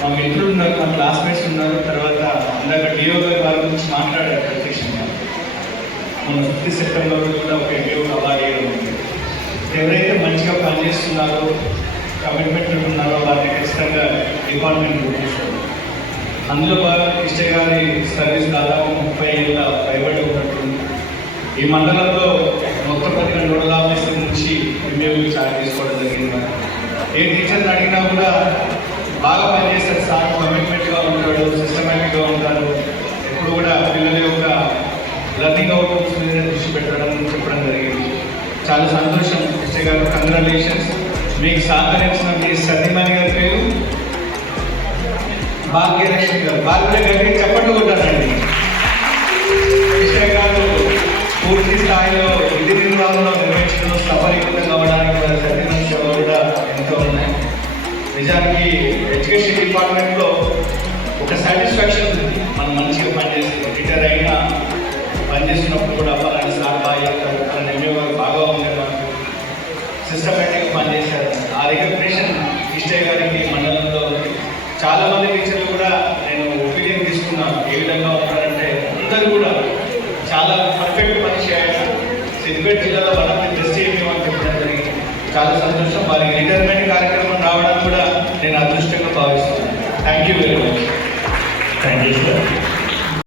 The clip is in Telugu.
మా మిత్రులు ఉన్నారు, మా క్లాస్మేట్స్ ఉన్నారు. తర్వాత ఇందాక డిఓ గారి వారి గురించి మాట్లాడారు ప్రత్యక్షంగా. మన 5 సెప్టెంబర్ కూడా ఒక డిఓ అవార్డు ఇవ్వడం ఉంది. ఎవరైతే మంచిగా పనిచేస్తున్నారో, కమిట్మెంట్ ఉన్నారో వారిని ఖచ్చితంగా డిపార్ట్మెంట్ గుర్తించుకోవాలి. అందులో భాగంగా కిష్ట గారి సర్వీస్ దాదాపు 30 ఏళ్ళ పైబడి ఉన్నట్టుంది. ఈ మండలంలో మొత్తం 11 నోడల్ ఆఫీసర్ నుంచి ఎంఏఓకి చార్జ్ తీసుకోవడం జరిగింది. ఏ టీచర్ని అడిగినా కూడా బాగా పనిచేస్తారు సార్, కమిట్మెంట్గా ఉంటాడు, సిస్టమేటిక్గా ఉంటారు, ఎప్పుడు కూడా పిల్లల యొక్క లర్నింగ్ అవుట్కమ్స్ మీద దృష్టి పెట్టడం చెప్పడం జరిగింది. చాలా సంతోషం కిష్ట గారు, కంగ్రాచులేషన్స్. మీకు సహకరించిన మీ సతీమణి గారి పేరు భాగ్యలక్ష్మి గారు. భాగ్య గారికి చెప్పట్లు కొట్టానండి. కిష్ట గారు పూర్తి స్థాయిలో విధి నిర్వహణలో నిర్వహించడంలో సఫలీకృతం కావడానికి వారి సతీమణి సేవలు కూడా ఎంతో ఉన్నాయి. నిజానికి ఎడ్యుకేషన్ డిపార్ట్మెంట్లో ఒక సాటిస్ఫాక్షన్ ఉంది, మనం మంచిగా పనిచేస్తాం. రిటైర్ అయినా పనిచేస్తున్నప్పుడు కూడా పలానా సార్ బాగా చెప్తారు, పలానా ఎంఏ గారు బాగా ఉండేవారు, సిస్టమేటిక్గా పనిచేశారు. ఆ రికగ్నిషన్ కిష్టయ్య గారికి మండలంలో చాలామంది టీచర్లు కూడా నేను ఒపీనియన్ తీసుకున్నాను. ఏ విధంగా ఉంటారంటే అందరూ కూడా చాలా పర్ఫెక్ట్ పని చేయాలి. సిద్దిపేట జిల్లాలో వాళ్ళని బెస్ట్ చేయమని చెప్పడం జరిగింది. చాలా సంతోషం. వారికి రిటైర్మెంట్ కార్యక్రమం రావడం కూడా నేను అదృష్టంగా భావిస్తున్నాను. Thank you very much. Thank you sir.